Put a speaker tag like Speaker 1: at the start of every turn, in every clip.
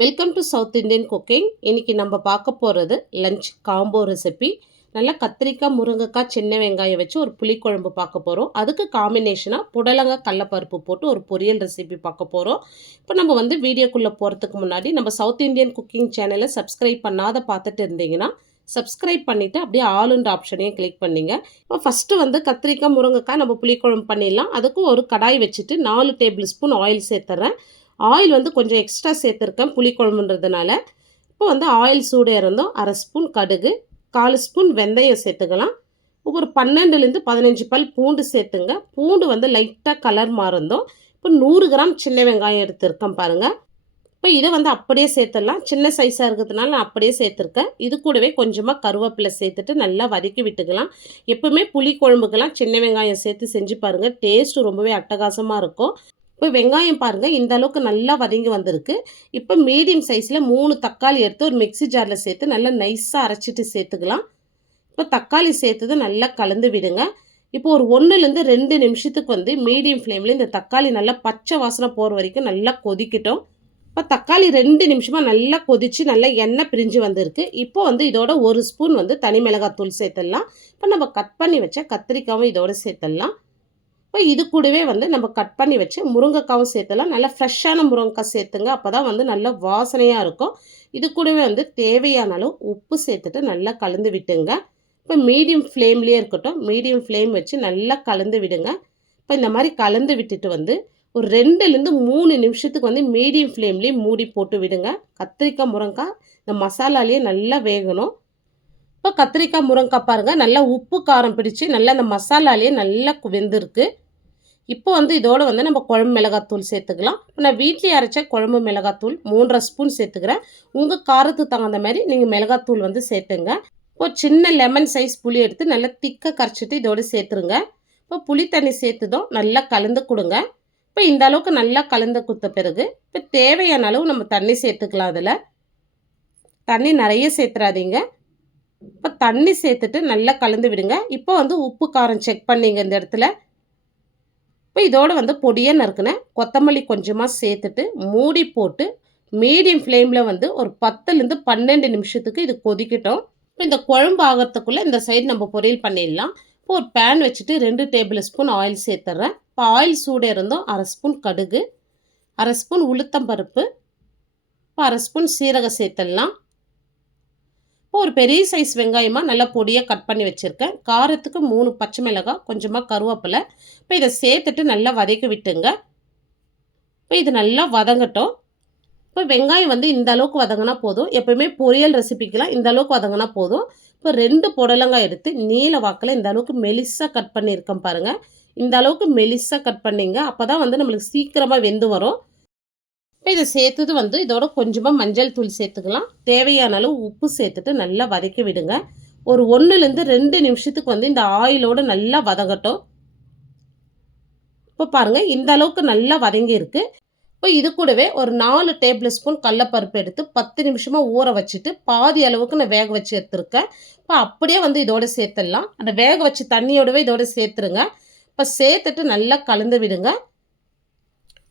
Speaker 1: Welcome to south Indian cooking இன்றைக்கி நம்ம பார்க்க போகிறது லஞ்ச் காம்போ ரெசிபி நல்லா கத்திரிக்காய் முருங்கைக்காய் சின்ன வெங்காயம் வச்சு ஒரு புளிக்குழம்பு பார்க்க போகிறோம் அதுக்கு காம்பினேஷனாக புடலங்காய் கடலப்பருப்பு போட்டு ஒரு பொரியல் ரெசிபி பார்க்க போகிறோம் இப்போ நம்ம வந்து வீடியோக்குள்ளே போகிறதுக்கு முன்னாடி நம்ம சவுத் இந்தியன் குக்கிங் சேனலை சப்ஸ்கிரைப் பண்ணாத பார்த்துட்டு இருந்தீங்கன்னா சப்ஸ்கிரைப் பண்ணிவிட்டு அப்படியே ஆளுன்ற ஆப்ஷனையும் கிளிக் பண்ணிங்க. இப்போ ஃபஸ்ட்டு வந்து கத்திரிக்காய் முருங்கைக்காய் நம்ம புளிக்குழம்பு பண்ணிடலாம். அதுக்கு ஒரு கடாய் வச்சுட்டு நாலு டேபிள் ஸ்பூன் ஆயில் சேர்த்துறேன். ஆயில் வந்து கொஞ்சம் எக்ஸ்ட்ரா சேர்த்துருக்கேன் புளிக்குழம்புன்றதுனால. இப்போ வந்து ஆயில் சூடு இருந்தோம் அரை ஸ்பூன் கடுகு கால் ஸ்பூன் வெந்தயம் சேர்த்துக்கலாம். ஒரு பன்னெண்டுலேருந்து பதினஞ்சு பல் பூண்டு சேர்த்துங்க. பூண்டு வந்து லைட்டாக கலர் மாறுந்தோம் இப்போ நூறு கிராம் சின்ன வெங்காயம் எடுத்துருக்கேன் பாருங்கள் இப்போ இதை வந்து அப்படியே சேர்த்துடலாம். சின்ன சைஸாக இருக்கிறதுனால நான் அப்படியே சேர்த்துருக்கேன். இது கூடவே கொஞ்சமாக கருவேப்பிலை சேர்த்துட்டு நல்லா வதக்கி விட்டுக்கலாம். எப்போவுமே புளி குழம்புக்கெல்லாம் சின்ன வெங்காயம் சேர்த்து செஞ்சு பாருங்கள் டேஸ்ட்டு ரொம்பவே அட்டகாசமாக இருக்கும். இப்போ வெங்காயம் பாருங்கள் இந்த அளவுக்கு நல்லா வதங்கி வந்திருக்கு. இப்போ மீடியம் சைஸில் மூணு தக்காளி எடுத்து ஒரு மிக்ஸி ஜாரில் சேர்த்து நல்லா நைஸாக அரைச்சிட்டு சேர்த்துக்கலாம். இப்போ தக்காளி சேர்த்தது நல்லா கலந்து விடுங்க. இப்போ ஒரு ஒன்றுலேருந்து ரெண்டு நிமிஷத்துக்கு வந்து மீடியம் ஃப்ளேமில் இந்த தக்காளி நல்லா பச்சை வாசனை போகிற வரைக்கும் நல்லா கொதிக்கட்டும். இப்போ தக்காளி ரெண்டு நிமிஷமாக நல்லா கொதித்து நல்லா எண்ணெய் பிரிஞ்சு வந்திருக்கு. இப்போ வந்து இதோட ஒரு ஸ்பூன் வந்து தனி மிளகாத்தூள் சேர்த்துடலாம். இப்போ நம்ம கட் பண்ணி வச்ச கத்திரிக்காவும் இதோட சேர்த்துடலாம். இப்போ இது கூடவே வந்து நம்ம கட் பண்ணி வச்சு முருங்கைக்காவும் சேர்த்துலாம் நல்லா ஃப்ரெஷ்ஷான முருங்கைக்காய் சேர்த்துங்க. அப்போ தான் வந்து நல்ல வாசனையாக இருக்கும். இது கூடவே வந்து தேவையான அளவு உப்பு சேர்த்துட்டு நல்லா கலந்து விட்டுங்க. இப்போ மீடியம் ஃப்ளேம்லேயே இருக்கட்டும். மீடியம் ஃப்ளேம் வச்சு நல்லா கலந்து விடுங்க. இப்போ இந்த மாதிரி கலந்து விட்டுட்டு வந்து ஒரு ரெண்டுலேருந்து மூணு நிமிஷத்துக்கு வந்து மீடியம் ஃப்ளேம்லேயே மூடி போட்டு விடுங்க. கத்திரிக்காய் முருங்காய் இந்த மசாலாலேயே நல்லா வேகணும். இப்போ கத்திரிக்காய் முருங்காய் பாருங்கள் நல்லா உப்பு காரம் பிடிச்சி நல்லா அந்த மசாலாலேயே நல்லா வெந்திருக்கு. இப்போ வந்து இதோடு வந்து நம்ம குழம்பு மிளகாத்தூள் சேர்த்துக்கலாம். இப்போ நான் வீட்டிலே அரைச்ச குழம்பு மிளகாத்தூள் மூன்றரை ஸ்பூன் சேர்த்துக்கிறேன். உங்கள் காரத்துக்கு தகுந்த மாதிரி நீங்கள் மிளகாத்தூள் வந்து சேர்த்துங்க. இப்போ சின்ன லெமன் சைஸ் புளி எடுத்து நல்லா திக்காக கரைச்சிட்டு இதோடு சேர்த்துருங்க. இப்போ புளி தண்ணி சேர்த்துதும் நல்லா கலந்து கொடுங்க. இப்போ இந்த அளவுக்கு நல்லா கலந்து கொடுத்த பிறகு இப்போ தேவையான அளவு நம்ம தண்ணி சேர்த்துக்கலாம் அதில். தண்ணி நிறைய சேர்த்துறாதீங்க. இப்போ தண்ணி சேர்த்துட்டு நல்லா கலந்து விடுங்க. இப்போ வந்து உப்பு காரம் செக் பண்ணிங்க இந்த இடத்துல. இப்போ இதோடு வந்து பொடியை நறுக்கினேன். கொத்தமல்லி கொஞ்சமாக சேர்த்துட்டு மூடி போட்டு மீடியம் ஃப்ளேமில் வந்து ஒரு பத்துலேருந்து பன்னெண்டு நிமிஷத்துக்கு இது கொதிக்கட்டும். இப்போ இந்த குழம்பு ஆகிறதுக்குள்ளே இந்த சைடு நம்ம பொரியல் பண்ணிடலாம். இப்போ ஒரு பேன் வச்சுட்டு ரெண்டு டேபிள் ஸ்பூன் ஆயில் சேர்த்துட்றேன் இப்போ ஆயில் சூடே இருந்தோம் அரை ஸ்பூன் கடுகு அரை ஸ்பூன் உளுத்தம்பருப்பு இப்போ அரை ஸ்பூன் சீரகம் சேர்த்துடலாம். இப்போ ஒரு பெரிய சைஸ் வெங்காயமாக நல்லா பொடியாக கட் பண்ணி வச்சுருக்கேன். காரத்துக்கு மூணு பச்சை மிளகாய் கொஞ்சமாக கருவேப்பிலை. இப்போ இதை சேர்த்துட்டு நல்லா வதக்கி விட்டுங்க. இப்போ இது நல்லா வதங்கட்டும். இப்போ வெங்காயம் வந்து இந்த அளவுக்கு வதங்கினா போதும். எப்போயுமே பொரியல் ரெசிபிக்கெலாம் இந்த அளவுக்கு வதங்கினா போதும். இப்போ ரெண்டு புடலங்காய் எடுத்து நீல வாக்கில் இந்த அளவுக்கு மெலிசாக கட் பண்ணியிருக்கேன் பாருங்கள் இந்த அளவுக்கு மெலிசாக கட் பண்ணிங்க. அப்போ தான் வந்து நம்மளுக்கு சீக்கிரமாக வெந்து வரும். இப்போ இதை சேர்த்தது வந்து இதோட கொஞ்சமாக மஞ்சள் தூள் சேர்த்துக்கலாம். தேவையான அளவு உப்பு சேர்த்துட்டு நல்லா வதக்கி விடுங்க. ஒரு ஒன்றுலேருந்து ரெண்டு நிமிஷத்துக்கு வந்து இந்த ஆயிலோடு நல்லா வதங்கட்டும். இப்போ பாருங்கள் இந்த அளவுக்கு நல்லா வதங்கி இருக்குது இப்போ இது கூடவே ஒரு நாலு டேபிள் ஸ்பூன் கடலப்பருப்பு எடுத்து பத்து நிமிஷமாக ஊற வச்சுட்டு பாதி அளவுக்கு நான் வேக வச்சு எடுத்துருக்கேன். இப்போ அப்படியே வந்து இதோட சேர்த்துடலாம். அந்த வேக வச்சு தண்ணியோடவே இதோட சேர்த்துருங்க. இப்போ சேர்த்துட்டு நல்லா கலந்து விடுங்க.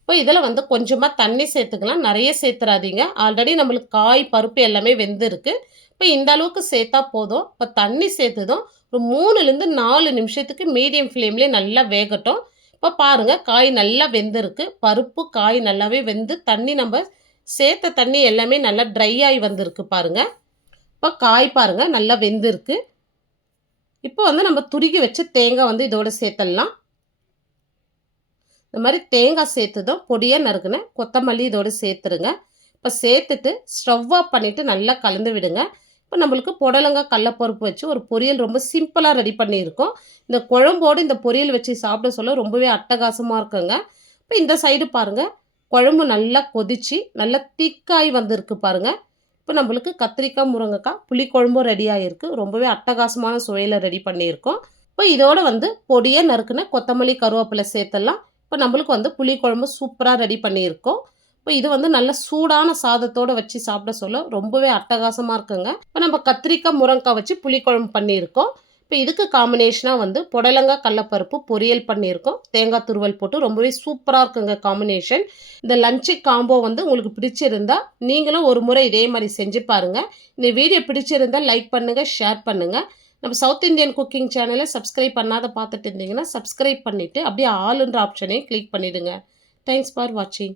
Speaker 1: இப்போ இதில் வந்து கொஞ்சமாக தண்ணி சேர்த்துக்கலாம். நிறைய சேர்த்துறாதீங்க. ஆல்ரெடி நம்மளுக்கு காய் பருப்பு எல்லாமே வெந்திருக்கு. இப்போ இந்த அளவுக்கு சேர்த்தா போதும். இப்போ தண்ணி சேர்த்துதும் ஒரு மூணுலேருந்து நாலு நிமிஷத்துக்கு மீடியம் ஃப்ளேம்லேயே நல்லா வேகட்டும். இப்போ பாருங்கள் காய் நல்லா வெந்திருக்கு. பருப்பு காய் நல்லாவே வெந்து தண்ணி நம்ம சேர்த்த தண்ணி எல்லாமே நல்லா ட்ரை ஆகி வந்திருக்கு பாருங்கள் இப்போ காய் பாருங்கள் நல்லா வெந்திருக்கு. இப்போ வந்து நம்ம துருகி வச்சு தேங்காய் வந்து இதோடு சேர்த்துடலாம். இந்த மாதிரி தேங்காய் சேர்த்துதும் பொடியாக நறுக்குனேன் கொத்தமல்லி இதோடு சேர்த்துருங்க. இப்போ சேர்த்துட்டு ஸ்டவ் ஆஃப் பண்ணிவிட்டு நல்லா கலந்து விடுங்க. இப்போ நம்மளுக்கு புடலங்காய் கடலப்பருப்பு வச்சு ஒரு பொரியல் ரொம்ப சிம்பிளாக ரெடி பண்ணியிருக்கோம். இந்த குழம்போடு இந்த பொரியல் வச்சு சாப்பிட சொல்ல ரொம்பவே அட்டகாசமாக இருக்குங்க. இப்போ இந்த சைடு பாருங்கள் குழம்பு நல்லா கொதித்து நல்லா திக்காய் வந்திருக்கு பாருங்கள் இப்போ நம்மளுக்கு கத்திரிக்காய் முருங்கைக்காய் புளிக்குழம்பும் ரெடி ஆகிருக்கு ரொம்பவே அட்டகாசமான சுவையில் ரெடி பண்ணியிருக்கோம். இப்போ இதோடு வந்து பொடியாக நறுக்குன கொத்தமல்லி கருவேப்பிலை சேர்த்துடலாம். இப்போ நம்மளுக்கு வந்து புளிக்குழம்பு சூப்பராக ரெடி பண்ணியிருக்கோம். இப்போ இது வந்து நல்ல சூடான சாதத்தோடு வச்சு சாப்பிட சொல்ல ரொம்பவே அட்டகாசமாக இருக்குங்க. இப்போ நம்ம கத்திரிக்காய் முருங்காய் வச்சு புளிக்குழம்பு பண்ணியிருக்கோம். இப்போ இதுக்கு காம்பினேஷனாக வந்து புடலங்காய் கடலப்பருப்பு பொரியல் பண்ணியிருக்கோம். தேங்காய் துருவல் போட்டு ரொம்பவே சூப்பராக இருக்குங்க காம்பினேஷன் இந்த லஞ்சு காம்போ வந்து உங்களுக்கு பிடிச்சிருந்தா நீங்களும் ஒரு முறை இதே மாதிரி செஞ்சு பாருங்கள் இந்த வீடியோ பிடிச்சிருந்தா லைக் பண்ணுங்கள் ஷேர் பண்ணுங்கள் நம்ம சவுத் இந்தியன் குக்கிங் சேனலை சப்ஸ்கிரைப் பண்ணாத பார்த்துட்டு இருந்தீங்கன்னா சப்ஸ்கிரைப் பண்ணிவிட்டு அப்படியே ஆளுன்ற ஆப்ஷனையும் கிளிக் பண்ணிவிடுங்க தேங்க்ஸ் ஃபார் வாட்சிங்